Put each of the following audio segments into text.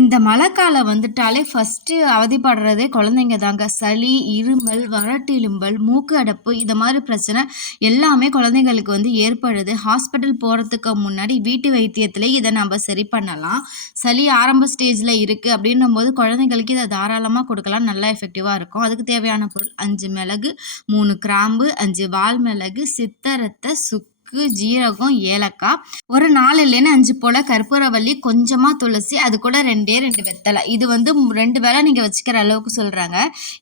இந்த மழைக்காலம் வந்துட்டாலே ஃபஸ்ட்டு அவதிப்படுறதே குழந்தைங்க தாங்க. சளி இருமல் வறட்டிலும்பல் மூக்கு அடைப்பு இந்த மாதிரி பிரச்சனை எல்லாமே குழந்தைங்களுக்கு வந்து ஏற்படுது. ஹாஸ்பிட்டல் போகிறதுக்கு முன்னாடி வீட்டு வைத்தியத்திலே இதை நம்ம சரி பண்ணலாம். சளி ஆரம்ப ஸ்டேஜில் இருக்குது அப்படின்னும் போது குழந்தைங்களுக்கு இதை தாராளமாக கொடுக்கலாம். நல்லா எஃபெக்டிவாக இருக்கும். அதுக்கு தேவையான பொருள் அஞ்சு மிளகு மூணு கிராம்பு அஞ்சு வால் மிளகு சித்தரத்தை சுக்கு ஜீரகம் ஏலக்காய். ஒரு நாலு இல்லைன்னு அஞ்சு போல் கற்பூரவல்லி கொஞ்சமாக துளசி அது கூட ரெண்டே ரெண்டு வெத்தலை. இது வந்து ரெண்டு வேளை நீங்கள் வச்சுக்கிற அளவுக்கு சொல்கிறாங்க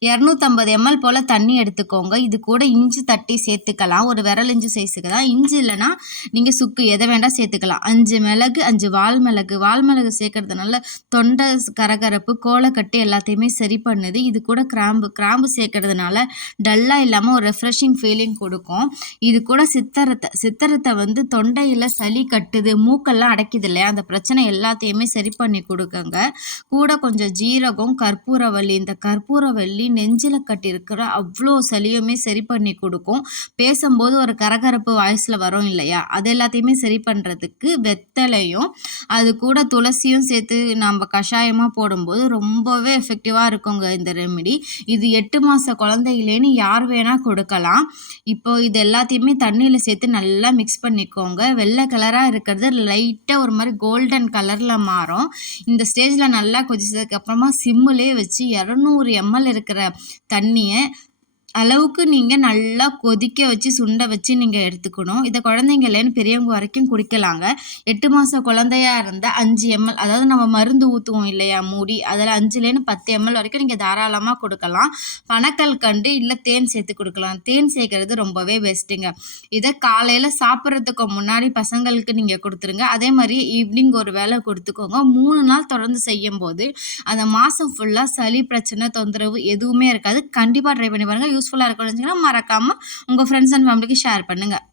இரநூத்தம்பது எம்எல் போல் தண்ணி எடுத்துக்கோங்க. இது கூட இஞ்சி தட்டி சேர்த்துக்கலாம். ஒரு விரல் இஞ்சி சைஸுக்கு தான். இஞ்சி இல்லைன்னா நீங்கள் சுக்கு எதை வேண்டாம் சேர்த்துக்கலாம். அஞ்சு மிளகு அஞ்சு வால் மிளகு. வால் மிளகு சேர்க்கறதுனால தொண்டை கரகரப்பு கோலக்கட்டு எல்லாத்தையுமே சரி பண்ணுது. இது கூட கிராம்பு. கிராம்பு சேர்க்கறதுனால டல்லாக இல்லாமல் ஒரு ரெஃப்ரெஷிங் ஃபீலிங் கொடுக்கும். இது கூட சித்தரத்தை சித்திரத்தை வந்து தொண்டையில் சளி கட்டுது மூக்கெல்லாம் அடைக்குது இல்லையா? அந்த பிரச்சனை எல்லாத்தையுமே சரி பண்ணி கொடுக்குங்க. கூட கொஞ்சம் ஜீரகம் கற்பூரவல்லி இந்த கற்பூரவல்லி நெஞ்சில் கட்டியிருக்கிற அவ்வளோ சளியுமே சரி பண்ணி கொடுக்கும். பேசும்போது ஒரு கரகரப்பு வாய்ஸில் வரும் இல்லையா? அது எல்லாத்தையுமே சரி பண்ணுறதுக்கு வெத்தலையும் அது கூட துளசியும் சேர்த்து நம்ம கஷாயமாக போடும்போது ரொம்பவே எஃபெக்டிவாக இருக்குங்க இந்த ரெமெடி இது எட்டு மாத குழந்தையிலேன்னு யார் வேணால் கொடுக்கலாம். இப்போ இது எல்லாத்தையுமே தண்ணியில் சேர்த்து நல்லா மிக்ஸ் பண்ணிக்கோங்க. வெள்ளை கலராக இருக்கிறது லைட்டாக ஒரு மாதிரி கோல்டன் கலரில் மாறும். இந்த ஸ்டேஜில் நல்லா கொதிச்சதுக்கு அப்புறமா வச்சு இரநூறு எம்எல் இருக்கிற தண்ணியை அளவுக்கு நீங்கள் நல்லா கொதிக்க வச்சு சுண்ட வச்சு நீங்கள் எடுத்துக்கணும். இதை குழந்தைங்கலேருந்து பெரியவங்க வரைக்கும் குடிக்கலாங்க. எட்டு மாத குழந்தையா இருந்தால் அஞ்சு எம்எல் அதாவது நம்ம மருந்து ஊற்றுவோம் இல்லையா மூடி. அதில் அஞ்சுலேருந்து பத்து எம்எல் வரைக்கும் நீங்கள் தாராளமாக கொடுக்கலாம். பனக்கல் கண்டு இல்லை தேன் சேர்த்து கொடுக்கலாம். தேன் சேர்க்கறது ரொம்பவே பெஸ்ட்டுங்க இதை காலையில் சாப்பிட்றதுக்கு முன்னாடி பசங்களுக்கு நீங்கள் கொடுத்துருங்க. அதே மாதிரி ஈவினிங் ஒரு வேலை கொடுத்துக்கோங்க. மூணு நாள் தொடர்ந்து செய்யும்போது அந்த மாதம் ஃபுல்லாக சளி பிரச்சனை தொந்தரவு எதுவுமே இருக்காது. கண்டிப்பாக ட்ரை பண்ணி பாருங்கள் யூஸ்ஃபுல்லாக இருக்கும்னு நினச்சிங்கன்னா மறக்காமல் உங்கள் ஃப்ரெண்ட்ஸ் அண்ட் ஃபேமிலிக்கு ஷேர் பண்ணுங்கள்